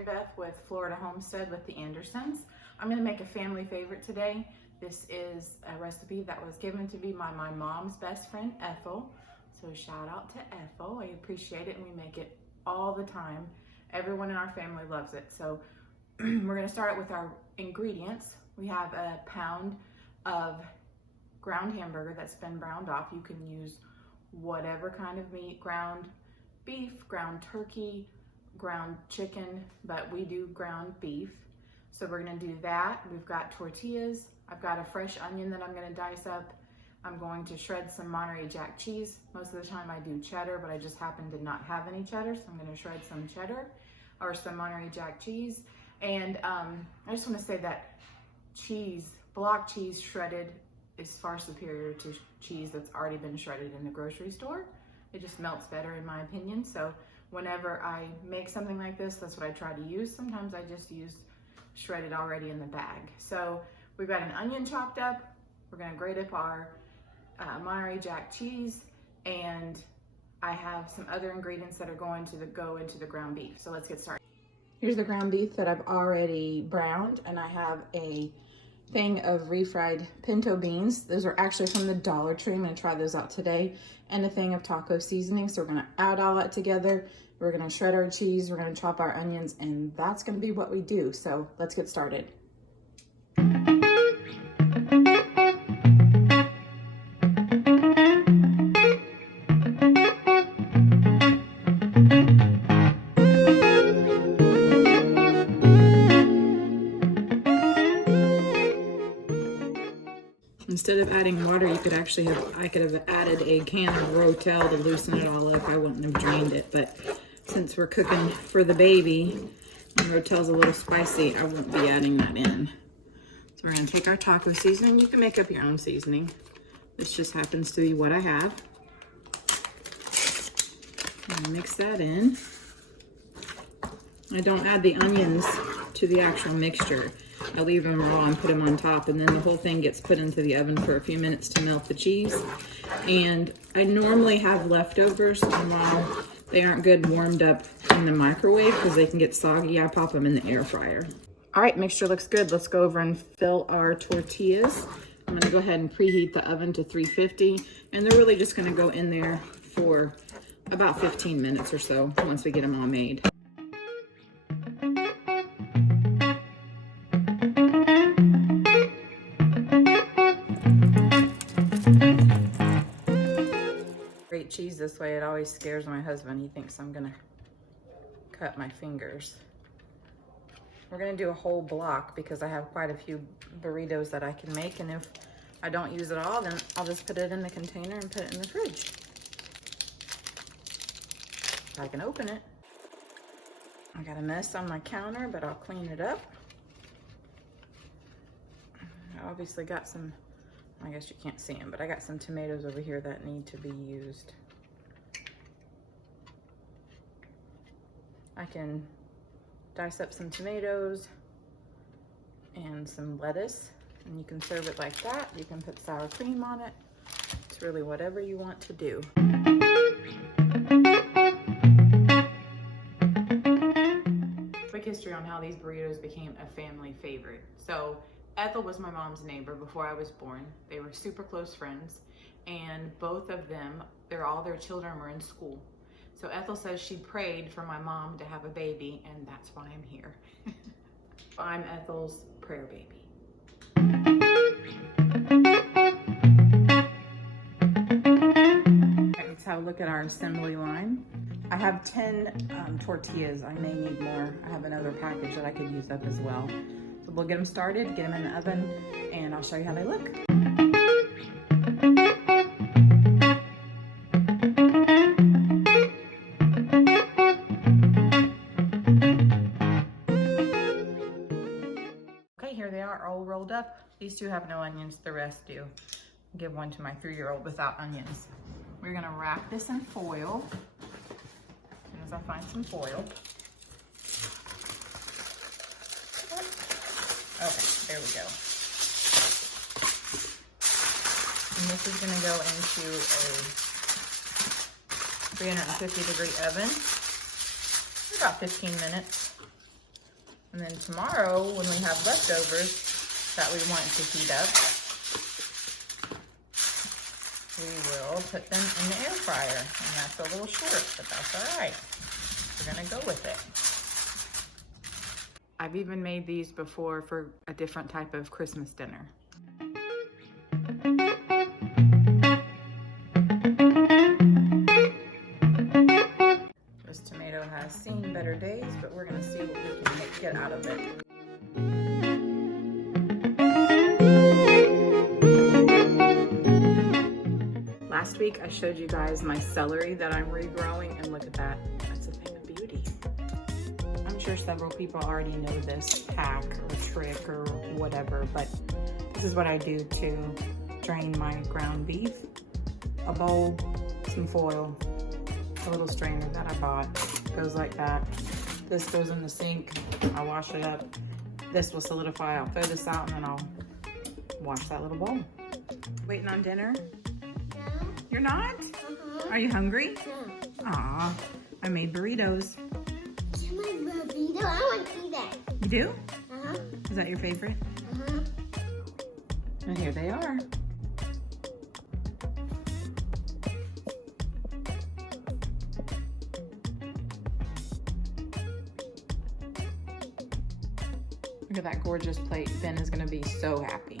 Mary Beth with Florida Homestead with the Andersons. I'm going to make a family favorite today. This is a recipe that was given to me by my mom's best friend, Ethel. So shout out to Ethel. I appreciate it, and we make it all the time. Everyone in our family loves it. So we're going to start with our ingredients. We have a pound of ground hamburger that's been browned off. You can use whatever kind of meat, ground beef, ground turkey, ground chicken, but we do ground beef. So we're gonna do that. We've got tortillas. I've got a fresh onion that I'm gonna dice up. I'm going to shred some Monterey Jack cheese. Most of the time I do cheddar, but I just happen to not have any cheddar, so I'm gonna shred some cheddar or some Monterey Jack cheese. And I just wanna say that cheese, block cheese shredded, is far superior to cheese that's already been shredded in the grocery store. It just melts better in my opinion. So whenever I make something like this, that's what I try to use. Sometimes I just use shredded already in the bag. So we've got an onion chopped up. We're gonna grate up our Monterey Jack cheese, and I have some other ingredients that are going to go into the ground beef. So let's get started. Here's the ground beef that I've already browned, and I have a thing of refried pinto beans. Those are actually from the Dollar Tree. I'm gonna try those out today. And a thing of taco seasoning. So we're gonna add all that together. We're gonna shred our cheese, we're gonna chop our onions, and that's gonna be what we do. So let's get started. Instead of adding water, I could have added a can of Rotel to loosen it all up. I wouldn't have drained it, but since we're cooking for the baby and Rotel's a little spicy, I won't be adding that in. So we're gonna take our taco seasoning. You can make up your own seasoning. This just happens to be what I have. I'm gonna mix that in. I don't add the onions to the actual mixture. I leave them raw and put them on top, and then the whole thing gets put into the oven for a few minutes to melt the cheese. And I normally have leftovers, and while they aren't good warmed up in the microwave because they can get soggy, I pop them in the air fryer. All right, mixture looks good. Let's go over and fill our tortillas. I'm gonna go ahead and preheat the oven to 350, and they're really just gonna go in there for about 15 minutes or so once we get them all made. Grate cheese this way, it always scares my husband. He thinks I'm gonna cut my fingers. We're gonna do a whole block because I have quite a few burritos that I can make, and if I don't use it all, then I'll just put it in the container and put it in the fridge. I can open it. I got a mess on my counter, but I'll clean it up. I obviously got some, I guess you can't see them, but I got some tomatoes over here that need to be used. I can dice up some tomatoes and some lettuce, and you can serve it like that. You can put sour cream on it. It's really whatever you want to do. Quick history on how these burritos became a family favorite. So Ethel was my mom's neighbor before I was born. They were super close friends, and both of them, all their children were in school. So Ethel says she prayed for my mom to have a baby, and that's why I'm here. I'm Ethel's prayer baby. Let's have a look at our assembly line. I have 10 tortillas. I may need more. I have another package that I could use up as well. So we'll get them started, get them in the oven, and I'll show you how they look. Okay, here they are all rolled up. These two have no onions, the rest do. I'll give one to my 3-year-old without onions. We're gonna wrap this in foil. As soon as I find some foil. Okay, there we go. And this is gonna go into a 350-degree oven for about 15 minutes. And then tomorrow, when we have leftovers that we want to heat up, we will put them in the air fryer. And that's a little short, but that's all right. We're gonna go with it. I've even made these before for a different type of Christmas dinner. This tomato has seen better days, but we're gonna see what we can get out of it. Last week I showed you guys my celery that I'm regrowing, and look at that. That's a thing of beauty. I'm sure several people already know this hack or trick or whatever, but this is what I do to drain my ground beef. A bowl, some foil, a little strainer that I bought. Goes like that. This goes in the sink. I wash it up. This will solidify. I'll throw this out and then I'll wash that little bowl. Waiting on dinner? No. You're not? Are you hungry? No. Aw, I made burritos. My burrito. I want to see that. You do? Uh-huh. Is that your favorite? Uh-huh. And here they are. Look at that gorgeous plate. Ben is gonna be so happy.